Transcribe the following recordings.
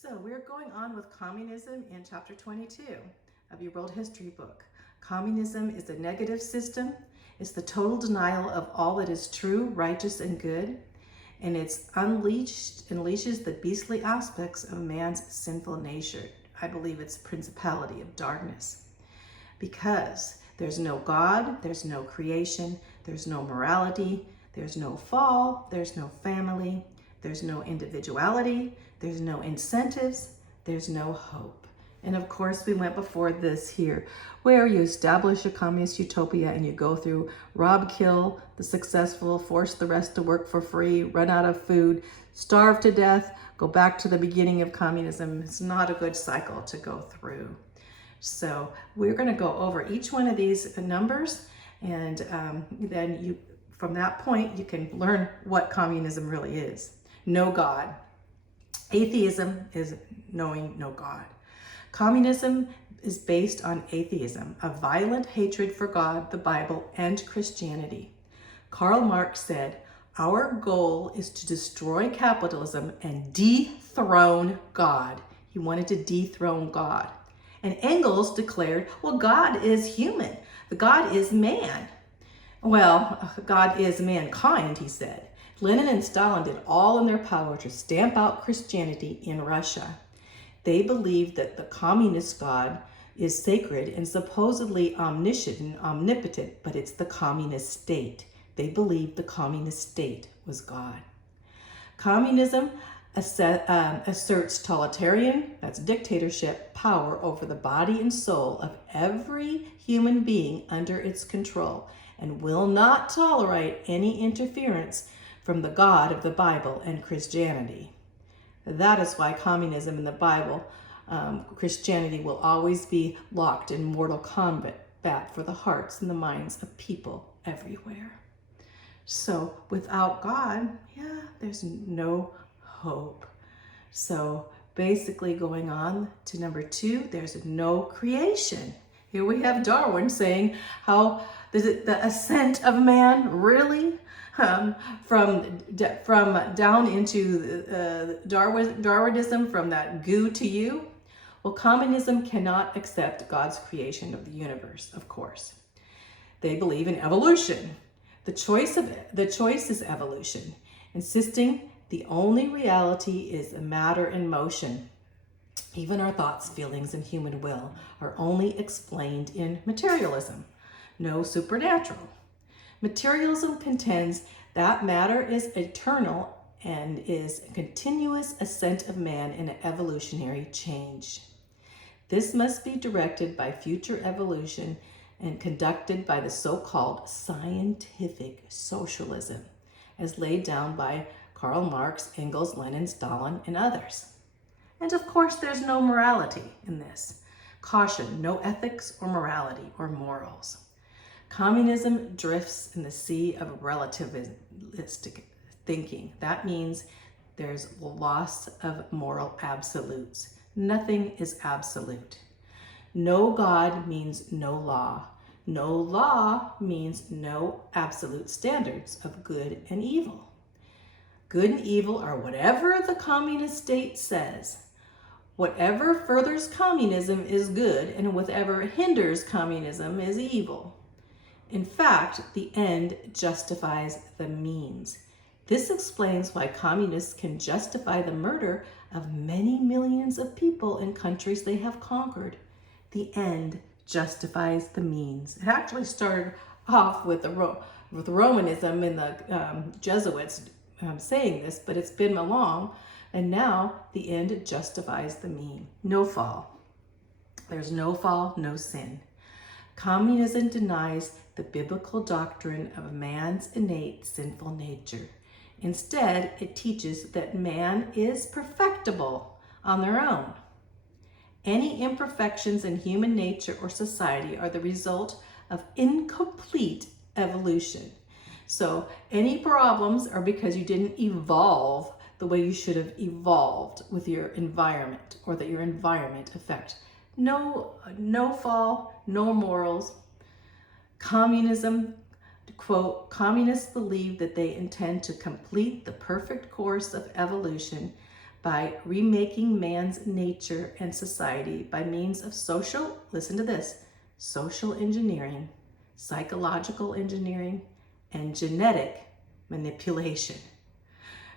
So we're going on with communism in chapter 22 of your world history book. Communism is a negative system. It's the total denial of all that is true, righteous, and good. And it's unleashes the beastly aspects of man's sinful nature. I believe it's principality of darkness. Because there's no God, there's no creation, there's no morality, there's no fall, there's no family, there's no individuality, there's no incentives, there's no hope. And of course, we went before this here, where you establish a communist utopia and you go through rob, kill the successful, force the rest to work for free, run out of food, starve to death, go back to the beginning of communism. It's not a good cycle to go through. So we're going to go over each one of these numbers, and then you, from that point, you can learn what communism really is. No God. Atheism is knowing no God. Communism is based on atheism, a violent hatred for God, the Bible, and Christianity. Karl Marx said, "Our goal is to destroy capitalism and dethrone God." He wanted to dethrone God. And Engels declared, well, God is human. God is man. Well, God is mankind, he said. Lenin and Stalin did all in their power to stamp out Christianity in Russia. They believed that the communist God is sacred and supposedly omniscient and omnipotent, but it's the communist state. They believed the communist state was God. Communism asserts totalitarian, that's dictatorship, power over the body and soul of every human being under its control, and will not tolerate any interference from the God of the Bible and Christianity. That is why communism and the Bible, Christianity, will always be locked in mortal combat for the hearts and the minds of people everywhere. So without God, there's no hope. So basically, going on to number 2, there's no creation. Here we have Darwin saying, how is it the ascent of man really? From down into Darwinism, from that goo to you. Well, communism cannot accept God's creation of the universe, of course. They believe in evolution. The choice is evolution, insisting the only reality is matter in motion. Even our thoughts, feelings, and human will are only explained in materialism. No supernatural. Materialism contends that matter is eternal and is a continuous ascent of man in an evolutionary change. This must be directed by future evolution and conducted by the so-called scientific socialism, as laid down by Karl Marx, Engels, Lenin, Stalin, and others. And of course, there's no morality in this. Caution, no ethics or morality or morals. Communism drifts in the sea of relativistic thinking. That means there's loss of moral absolutes. Nothing is absolute. No God means no law. No law means no absolute standards of good and evil. Good and evil are whatever the communist state says. Whatever furthers communism is good, and whatever hinders communism is evil. In fact, the end justifies the means. This explains why communists can justify the murder of many millions of people in countries they have conquered. The end justifies the means. It actually started off with Romanism and the Jesuits saying this, but it's been along, and now the end justifies the mean. No fall. There's no fall, no sin. Communism denies the biblical doctrine of man's innate sinful nature. Instead, it teaches that man is perfectible on their own. Any imperfections in human nature or society are the result of incomplete evolution. So any problems are because you didn't evolve the way you should have evolved with your environment, or that your environment affect. No fall, no morals. Communism, quote, communists believe that they intend to complete the perfect course of evolution by remaking man's nature and society by means of social, listen to this, social engineering, psychological engineering, and genetic manipulation.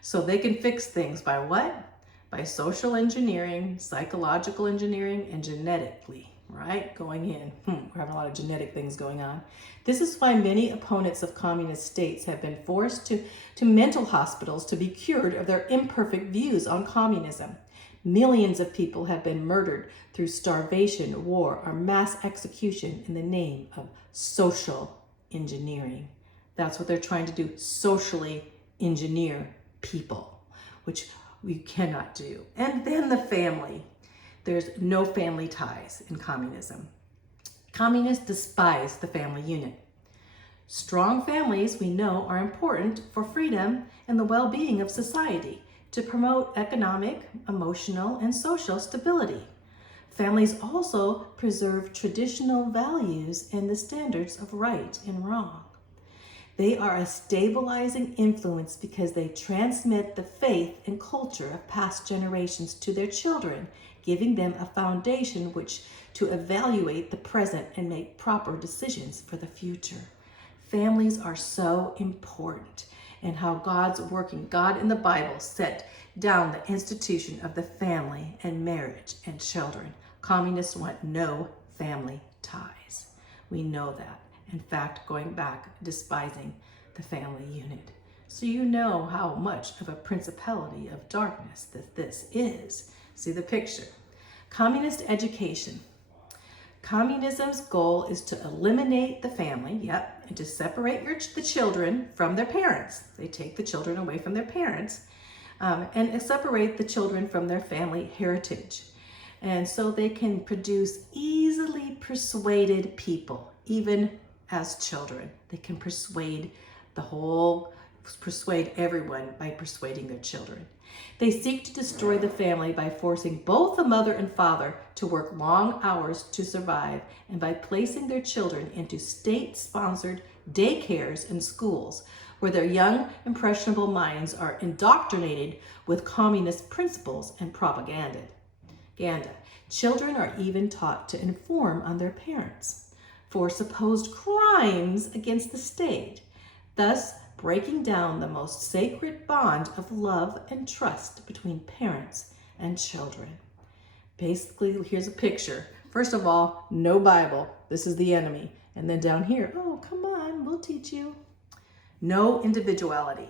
So they can fix things by what? By social engineering, psychological engineering, and genetically, right? Going in. We're having a lot of genetic things going on. This is why many opponents of communist states have been forced to mental hospitals to be cured of their imperfect views on communism. Millions of people have been murdered through starvation, war, or mass execution in the name of social engineering. That's what they're trying to do, socially engineer people, which we cannot do. And then the family. There's no family ties in communism. Communists despise the family unit. Strong families, we know, are important for freedom and the well-being of society to promote economic, emotional, and social stability. Families also preserve traditional values and the standards of right and wrong. They are a stabilizing influence because they transmit the faith and culture of past generations to their children, giving them a foundation which to evaluate the present and make proper decisions for the future. Families are so important, and how God's working. God in the Bible set down the institution of the family and marriage and children. Communists want no family ties. We know that. In fact, going back, despising the family unit. So you know how much of a principality of darkness that this is. See the picture. Communist education. Communism's goal is to eliminate the family, and to separate the children from their parents. They take the children away from their parents and separate the children from their family heritage. And so they can produce easily persuaded people, even as children. They can persuade everyone by persuading their children. They seek to destroy the family by forcing both the mother and father to work long hours to survive, and by placing their children into state-sponsored daycares and schools where their young, impressionable minds are indoctrinated with communist principles and propaganda. Children are even taught to inform on their parents for supposed crimes against the state, thus breaking down the most sacred bond of love and trust between parents and children. Basically, here's a picture. First of all, no Bible. This is the enemy. And then down here, oh, come on, we'll teach you. No individuality.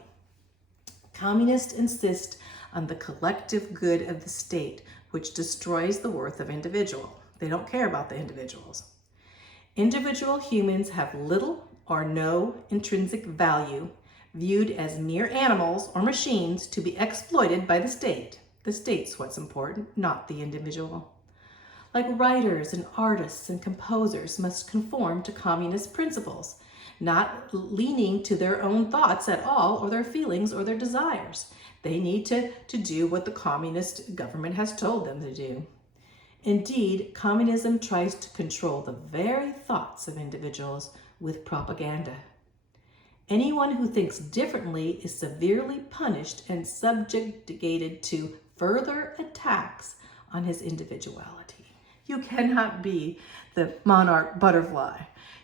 Communists insist on the collective good of the state, which destroys the worth of individual. They don't care about the individuals. Individual humans have little or no intrinsic value, viewed as mere animals or machines to be exploited by the state. The state's what's important, not the individual. Like writers and artists and composers must conform to communist principles, not leaning to their own thoughts at all, or their feelings or their desires. They need to do what the communist government has told them to do. Indeed, communism tries to control the very thoughts of individuals with propaganda. Anyone who thinks differently is severely punished and subjugated to further attacks on his individuality. You cannot be the monarch butterfly.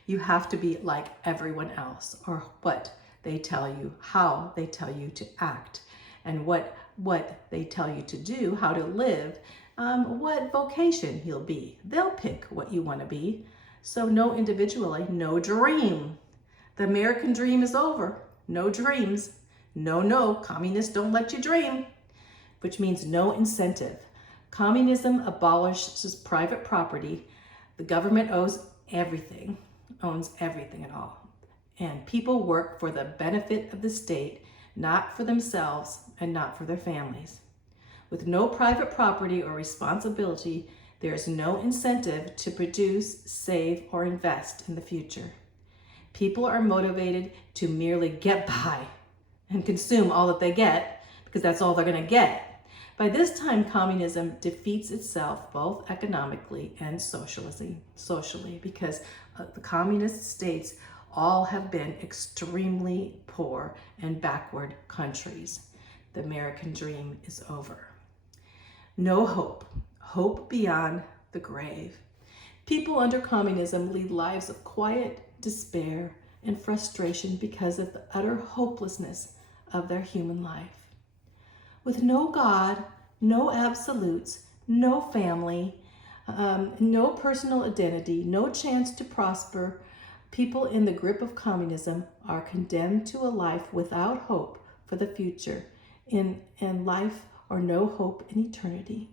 You have to be like everyone else, or what they tell you, how they tell you to act, and what they tell you to do, how to live, what vocation you'll be. They'll pick what you want to be. So no individuality, no dream. The American dream is over. No dreams. No, communists don't let you dream, which means no incentive. Communism abolishes private property. The government owns everything at all. And people work for the benefit of the state, not for themselves and not for their families. With no private property or responsibility, there is no incentive to produce, save, or invest in the future. People are motivated to merely get by and consume all that they get, because that's all they're going to get. By this time, communism defeats itself both economically and socially, because the communist states all have been extremely poor and backward countries. The American dream is over. No hope, hope beyond the grave. People under communism lead lives of quiet despair and frustration because of the utter hopelessness of their human life. With no God, no absolutes, no family, no personal identity, no chance to prosper, people in the grip of communism are condemned to a life without hope for the future, in life or no hope in eternity.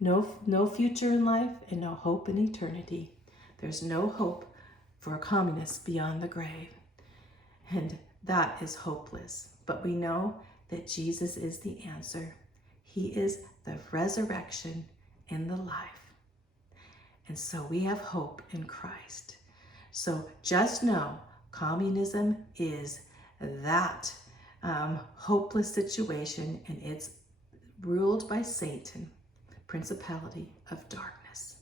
No future in life and no hope in eternity. There's no hope for a communist beyond the grave. And that is hopeless. But we know that Jesus is the answer. He is the resurrection and the life. And so we have hope in Christ. So just know communism is that hopeless situation, and it's ruled by Satan, principality of darkness.